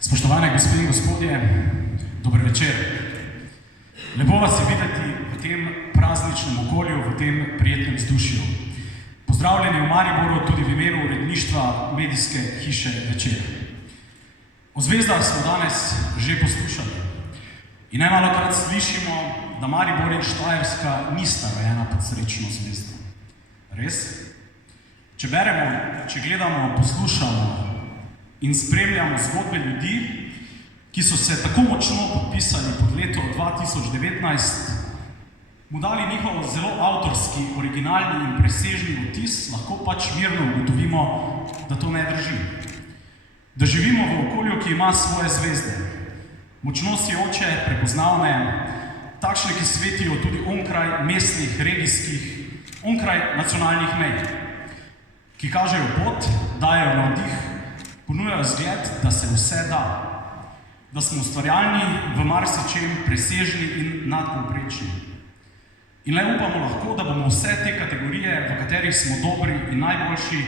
Spoštovane gospe in gospodje, dober večer. Lepo vas je videti v tem prazničnem okolju, v tem prijetnem vzdušju. Pozdravljeni v Mariboru tudi v imenu uredništva medijske hiše Večer. O zvezdah smo danes že poslušali in najmalokrat slišimo, da Maribor in Štajerska nista rojena pod srečno zvezdo. Res? Če beremo, če gledamo, poslušamo in spremljamo zgodbe ljudi, ki so se tako močno podpisali pod leto 2019, mu dali njihov zelo avtorski, originalni in presežni vtis, lahko pač mirno ugotovimo, da to ne drži. Da živimo v okolju, ki ima svoje zvezde, močno sijoče, prepoznavne, takšne, ki svetijo tudi onkraj mestnih, regijskih, onkraj nacionalnih mej, ki kažejo pot, dajejo navdih, ponujajo zgled, da se vse da, da smo ustvarjalni, v marsičem presežni in nadpovprečni. In le upamo lahko, da bomo vse te kategorije, v katerih smo dobri in najboljši,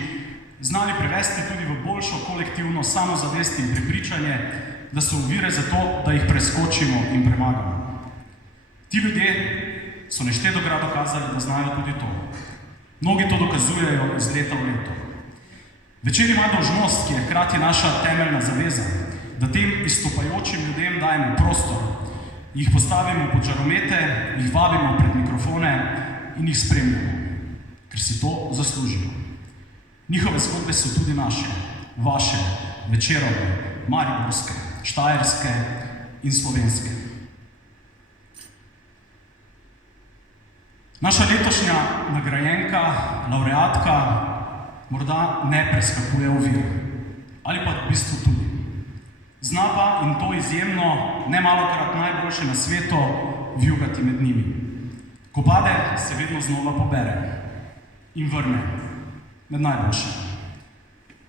znali prevesti tudi v boljšo kolektivno samozavest in prepričanje, da so ovire za to, da jih preskočimo in premagamo. Ti ljudje so neštetokrat dokazali, da znajo tudi to. Mnogi to dokazujejo iz leta v leto. Večer ima dolžnost, ki je hkrati naša temeljna zaveza, da tem izstopajočim ljudem dajemo prostor, jih postavimo pod žaromete, jih vabimo pred mikrofone in jih spremljamo, ker si to zaslužijo. Njihove zgodbe so tudi naše, vaše, Večerove, mariborske, štajerske in slovenske. Naša letošnja nagrajenka, laureatka, morda ne preskakuje ovir, ali pa v bistvu tudi. Zna pa, in to izjemno, nemalokrat najboljše na svetu, vijugati med njimi. Ko pade, se vedno znova pobere in vrne med najboljše.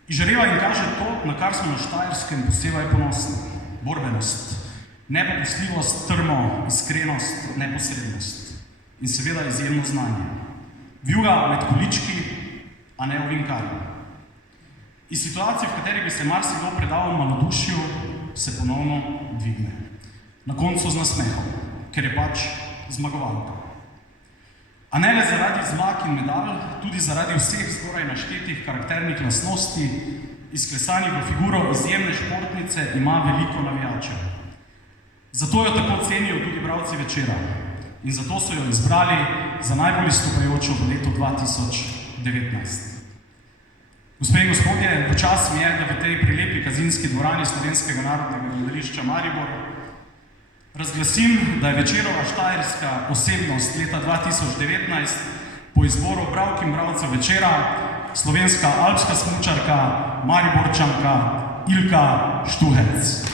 Izžareva in kaže to, na kar smo na Štajerskem posebej ponosni. Borbenost, nepopustljivost, trmo, iskrenost, neposrednost in seveda izjemno znanje. Vijuga med količki, a ne ovinkarju. Iz situacij, v kateri bi se marsikdo predal malodušju, se ponovno dvigne. Na koncu z nasmehom, ker je pač zmagovalka. A ne le zaradi zmag in medalj, tudi zaradi vseh zgoraj naštetih karakternih lastnosti, izklesanih v figuro izjemne športnice, ima veliko navijačev. Zato jo tako cenijo tudi bralci Večera in zato so jo izbrali za najbolj izstopajočo v letu 2019. Gospe in gospodje, v čast mi je, da v tej prelepi Kazinski dvorani Slovenskega narodnega gledališča Maribor razglasim, da je Večerova štajerska posebnost leta 2019 po izboru bralk in bralcev Večera slovenska alpska smučarka, Mariborčanka Ilka Štuhec.